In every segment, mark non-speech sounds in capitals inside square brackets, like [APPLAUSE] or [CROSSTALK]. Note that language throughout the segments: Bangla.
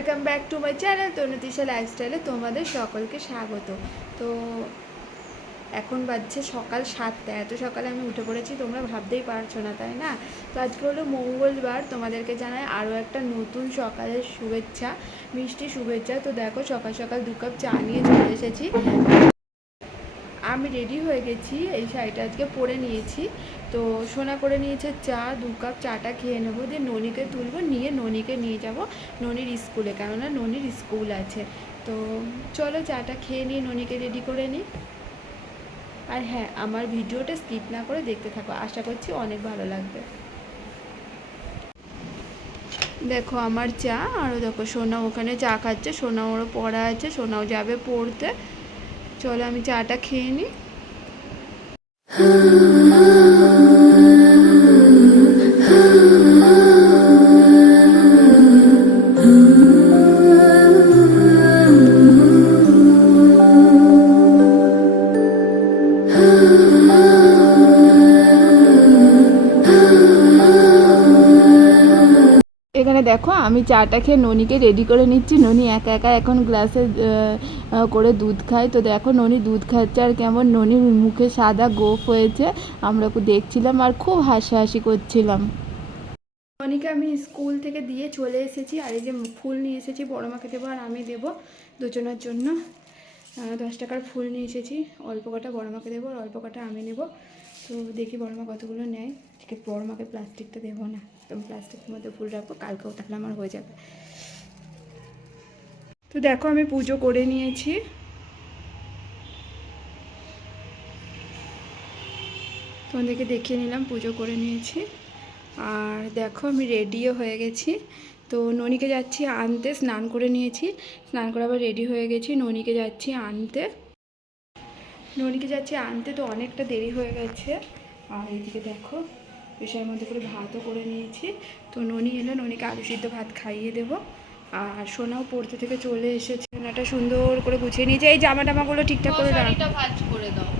Welcome back to my channel Tanutisha লাইফস্টাইলে তোমাদের সকলকে স্বাগত। তো এখন বাজছে সকাল সাতটা এত সকালে আমি উঠে পড়েছি, তোমরা ভাবতেই পারছ না, তাই না? তো আজকে হলো মঙ্গলবার, তোমাদেরকে জানাই আরও একটা নতুন সকালের শুভেচ্ছা, মিষ্টি শুভেচ্ছা। তো দেখো, সকাল সকাল দু কাপ চা নিয়ে চলে এসেছি। আমি রেডি হয়ে গেছি। এই শাড়িটা আজকে পরে নিয়েছি। তো সোনা করে নিয়েছে চা, দু কাপ চাটা খেয়ে নেব, দিয়ে ননিকে তুলবো, নিয়ে ননিকে নিয়ে যাব ননির স্কুলে, কেননা ননির স্কুল আছে। তো চলো চাটা খেয়ে নিয়ে ননিকে রেডি করে নিই। আর হ্যাঁ আমার ভিডিওটা স্কিপ না করে দেখতে থাকো। আশা করছি অনেক ভালো লাগবে। দেখো আমার চা আরও দেখো সোনা ওখানে চা খাচ্ছে সোনা ওরও পড়া আছে, সোনাও যাবে পড়তে। চলো আমি চাটা খেয়ে নিই এখানে [LAUGHS] আমি চাটা খেয়ে ননিকে রেডি করে নিচ্ছি। ননি একা একা এখন গ্লাসে করে দুধ খায়। তো দেখো ননি দুধ খাচ্ছে আর কেমন ননির মুখে সাদা গোফ হয়েছে। আমরা দেখছিলাম আর খুব হাসাহাসি করছিলাম। ননিকে আমি স্কুল থেকে দিয়ে চলে এসেছি আর এই যে ফুল নিয়ে এসেছি, বড় মাকে দেবো আর আমি দেবো দুজনের জন্য। দশ টাকার ফুল নিয়ে এসেছি, অল্প কটা বড় মাকে দেবো আর অল্প কটা আমি নেব। তো দেখি বড় মা কতগুলো নেয়। বড় মাকে প্লাস্টিকটা দেবো না। তো প্লাস্টিকের মধ্যে ফুল রাখব, কালকেও তাহলে আমার হয়ে যাবে। তো দেখো আমি পুজো করে নিয়েছি। তোমাদেরকে দেখিয়ে নিলাম, পুজো করে নিয়েছি। আর দেখো আমি রেডিও হয়ে গেছি। তো ননিকে যাচ্ছি আনতে, স্নান করে নিয়েছি। স্নান করে আবার রেডি হয়ে গেছি, ননিকে যাচ্ছি আনতে। ননিকে যাচ্ছি আনতে তো অনেকটা দেরি হয়ে গেছে। আর এইদিকে দেখো বিষয়ের মধ্যে করে ভাতও করে নিয়েছি। তো ননি এলো ননিকে আলু সিদ্ধ ভাত খাইয়ে দেবো। আর সোনাও পড়তে থেকে চলে এসেছে একটা সুন্দর করে গুছিয়ে নিয়েছে। এই জামা টামাগুলো ঠিকঠাক করে রাখ ভাঁজ করে দাও।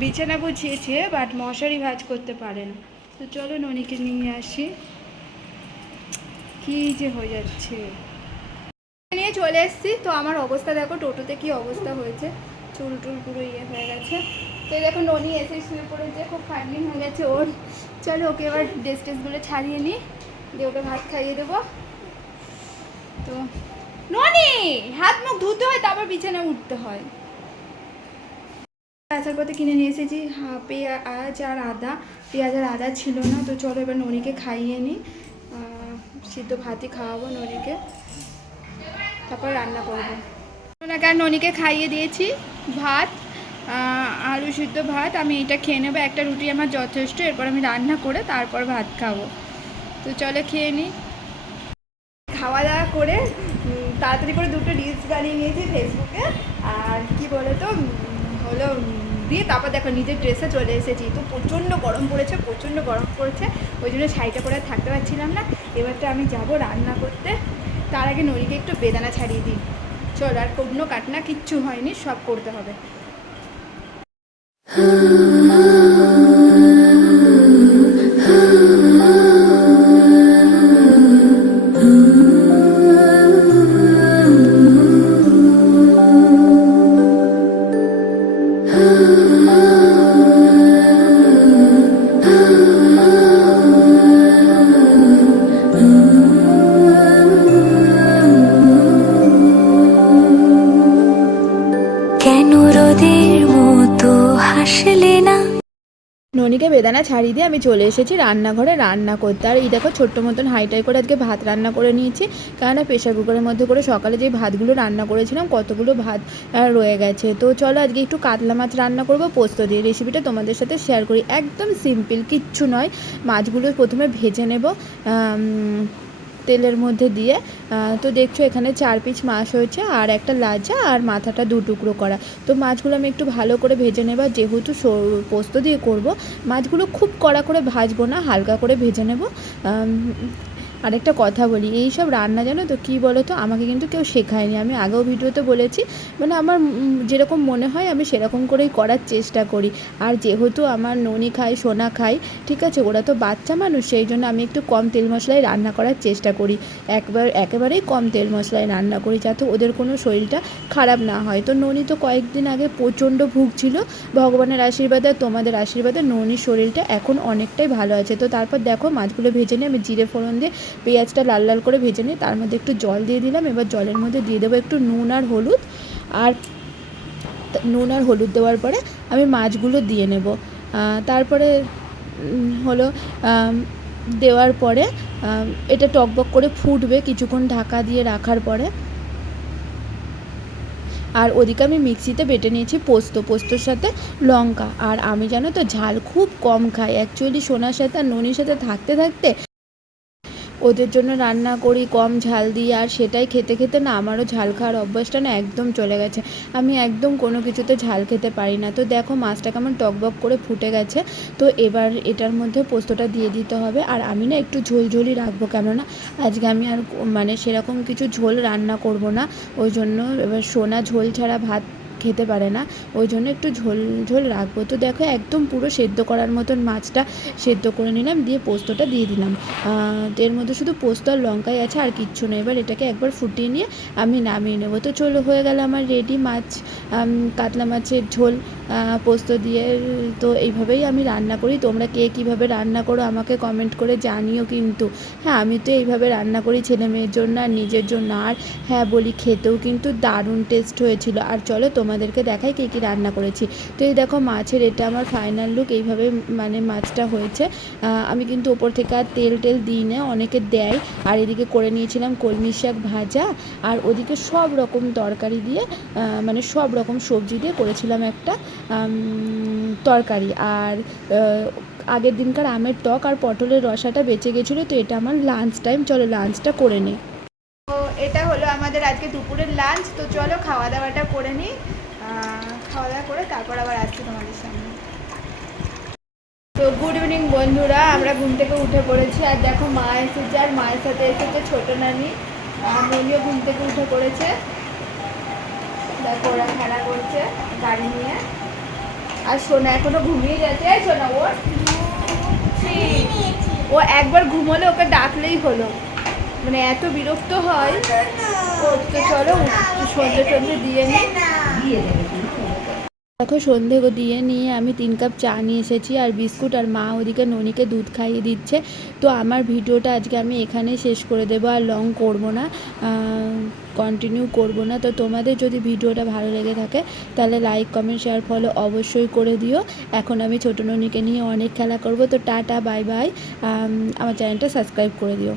বিছানা গুছিয়েছে বাট মশারি ভাজ করতে পারে না। তো চলো ননিকে নিয়ে আসি। কি যে হয়ে যাচ্ছে। নিয়ে চলে এসেছি। তো আমার অবস্থা দেখো টোটোতে কি অবস্থা হয়েছে। চুল টুল পুরো ইয়ে হয়ে গেছে। তো দেখো ননি এসে শুয়ে পড়েছে, খুব ফাইনিং হয়ে গেছে ওর। চলো ওকে এবার ড্রেস টেসগুলো ছাড়িয়ে নিই দিয়ে ওকে ভাত খাইয়ে দেবো। তো ননি, হাত মুখ ধুতে হয়, তারপর বিছানায় উঠতে হয়। আসার পথে কিনে নিয়ে এসেছি হা- পেঁয়াজ আর আদা। পেঁয়াজ আর আদা ছিল না, তো চলো এবার ননিকে খাইয়ে নিই সিদ্ধ ভাতই খাওয়াবো ননিকে। তারপর রান্না করব। আর ননিকে খাইয়ে দিয়েছি ভাত। আলু সিদ্ধ ভাত, আমি এটা খেয়ে নেব। একটা রুটি আমার যথেষ্ট, এরপর আমি রান্না করে তারপর ভাত খাব। তো চলো খেয়ে নিই খাওয়া দাওয়া করে তাড়াতাড়ি করে দুটো রিলস বানিয়ে নিয়েছি ফেসবুকে আর কি বলে তো হলো দিয়ে তারপর দেখো নিজের ড্রেসে চলে এসেছি। তো প্রচণ্ড গরম পড়েছে, প্রচণ্ড গরম পড়েছে। ওই জন্য শাড়িটা পরে থাকতে পারছিলাম না। এবার তো আমি যাব রান্না করতে। তার আগে নড়িকে একটু বেদানা ছাড়িয়ে দিই। চল, আর কোনো কাটনা কিচ্ছু হয়নি, সব করতে হবে। Oh ননিকে বেদানা ছাড়িয়ে দিয়ে আমি চলে এসেছি রান্নাঘরে। রান্না করতে, আর এই দেখো ছোট্ট মতন হাইটাই করে আজকে ভাত রান্না করে নিয়েছি। কেননা প্রেশার কুকারের মধ্যে করে সকালে যে ভাতগুলো রান্না করেছিলাম, কতগুলো ভাত রয়ে গেছে। তো চলো আজকে একটু কাতলা মাছ রান্না করব, পোস্ত দিয়ে। রেসিপিটা তোমাদের সাথে শেয়ার করি। একদম সিম্পল কিচ্ছু নয়। মাছগুলো প্রথমে ভেজে নেব। তেলের মধ্যে দিয়ে তো দেখছ এখানে চার পিস মাছ হয়েছে, আর একটা লাজা, আর মাথাটা দু টুকরো করা। তো মাছগুলো আমি একটু ভালো করে ভেজে নেব যেহেতু পোস্ত দিয়ে করব, মাছগুলো খুব কড়া করে ভাজবো না, হালকা করে ভেজে নেব। আম, আর একটা কথা বলি এই সব রান্না জানো তো কী বলো তো আমাকে কিন্তু কেউ শেখায়নি। আমি আগেও ভিডিওতে বলেছি মানে আমার যেরকম মনে হয় আমি সেরকম করেই করার চেষ্টা করি। আর যেহেতু আমার ননি খায় সোনা খায় ঠিক আছে ওরা তো বাচ্চা মানুষ সেই জন্য আমি একটু কম তেল মশলায় রান্না করার চেষ্টা করি। একবার একেবারেই কম তেল মশলায় রান্না করি যাতে ওদের কোনো শরীরটা খারাপ না হয়। তো ননি তো কয়েকদিন আগে প্রচণ্ড ভুগছিল ভগবানের আশীর্বাদে তোমাদের আশীর্বাদে ননির শরীরটা এখন অনেকটাই ভালো আছে। তো তারপর দেখো মাছগুলো ভেজে নিয়ে আমি জিরে ফোড়ন দিয়ে পেঁয়াজটা লাল লাল করে ভেজে নিয়ে তার মধ্যে একটু জল দিয়ে দিলাম। এবার জলের মধ্যে দিয়ে দেবো একটু নুন আর হলুদ। আর নুন আর হলুদ দেওয়ার পরে আমি মাছগুলো দিয়ে নেব। তারপরে হলো দেওয়ার পরে এটা টকবক করে ফুটবে কিছুক্ষণ ঢাকা দিয়ে রাখার পরে। আর ওদিকে আমি মিক্সিতে বেটে নিয়েছি পোস্ত। পোস্তর সাথে লঙ্কা। আর আমি জানো তো ঝাল খুব কম খাই। অ্যাকচুয়ালি সোনার সাথে আর ননির সাথে থাকতে থাকতে ওদের জন্য রান্না করি, কম ঝাল দিয়ে আর সেটাই খেতে খেতে না আমারও ঝাল খাওয়ার অভ্যাসটা না একদম চলে গেছে। আমি একদম কোনো কিছুতে ঝাল খেতে পারি না। তো দেখো মাছটা কেমন টকবক করে ফুটে গেছে। তো এবার এটার মধ্যে পোস্তটা দিয়ে দিতে হবে। আর আমি না একটু ঝোলঝোলই রাখব, কেননা আজকে আমি আর মানে সেরকম কিছু ঝোল রান্না করব না। ওই জন্য এবার সোনা ঝোল ছাড়া ভাত খেতে পারে না। ওই জন্য একটু ঝোল ঝোল রাখব। তো দেখো একদম পুরো সেদ্ধ করার মতন মাছটা সেদ্ধ করে নিলাম, দিয়ে পোস্তটা দিয়ে দিলাম। এর মধ্যে শুধু পোস্ত আর লঙ্কাই আছে, আর কিচ্ছু নেই। এবার এটাকে একবার ফুটিয়ে নিয়ে আমি নামিয়ে নেব। তো চলো, হয়ে গেল আমার রেডি মাছ কাতলা মাছের ঝোল। পোস্ত দিয়ে, তো এইভাবেই আমি রান্না করি। তোমরা কে কীভাবে রান্না করো আমাকে কমেন্ট করে জানিও কিন্তু। হ্যাঁ আমি তো এইভাবে রান্না করি ছেলে মেয়ের জন্য আর নিজের জন্য। আর হ্যাঁ বলি খেতেও কিন্তু দারুণ টেস্ট হয়েছিল। আর চলো তোমাদেরকে দেখাই কে কী রান্না করেছি। তো এই দেখো মাছের এটা আমার ফাইনাল লুক এইভাবে মানে মাছটা হয়েছে। আমি কিন্তু ওপর থেকে আর তেল টেল দিই না অনেকে দেয়। আর এদিকে করে নিয়েছিলাম কলমি শাক ভাজা। আর ওদিকে সব রকম তরকারি দিয়ে মানে সব রকম সবজি দিয়ে করেছিলাম একটা। তরকারি। আর আগের দিনকার আমের টক আর পটলের রসাটা বেঁচে গেছিল, তো এটা আমার লাঞ্চ টাইম চলো লাঞ্চটা করে নিই। তো এটা হলো আমাদের আজকে দুপুরের লাঞ্চ তো চলো খাওয়া দাওয়াটা করে নিই। খাওয়া দাওয়া করে তারপর আবার আসছি তোমাদের সামনে। তো গুড ইভিনিং বন্ধুরা, আমরা ঘুম থেকে উঠে পড়েছি। আর দেখো মা এসেছে, আর মায়ের সাথে এসেছে ছোট নানি। মনিও ঘুম থেকে উঠে পড়েছে। দেখো ওরা খেলা করছে গাড়ি নিয়ে। আর সোনা এখনও ঘুমিয়ে এই সোনা ওর ও একবার ঘুমোলে ওকে ডাকলেই হলো। মানে এত বিরক্ত হয়। তো চলো সন্ধে টন্ধে দিয়ে নিই দেখো, সন্ধে দিয়ে নিয়ে আমি তিন কাপ চা নিয়ে এসেছি আর বিস্কুট আর মা ওদিকে ননিকে দুধ খাইয়ে দিচ্ছে। তো আমার ভিডিওটা আজকে আমি এখানে শেষ করে দেবো আর লং করব না কন্টিনিউ করব না। তো তোমাদের যদি ভিডিওটা ভালো লেগে থাকে, তাহলে লাইক কমেন্ট শেয়ার ফলো অবশ্যই করে দিও। এখন আমি ছোটো ননিকে নিয়ে অনেক খেলা করব। তো টাটা বাই বাই আমার চ্যানেলটা সাবস্ক্রাইব করে দিও।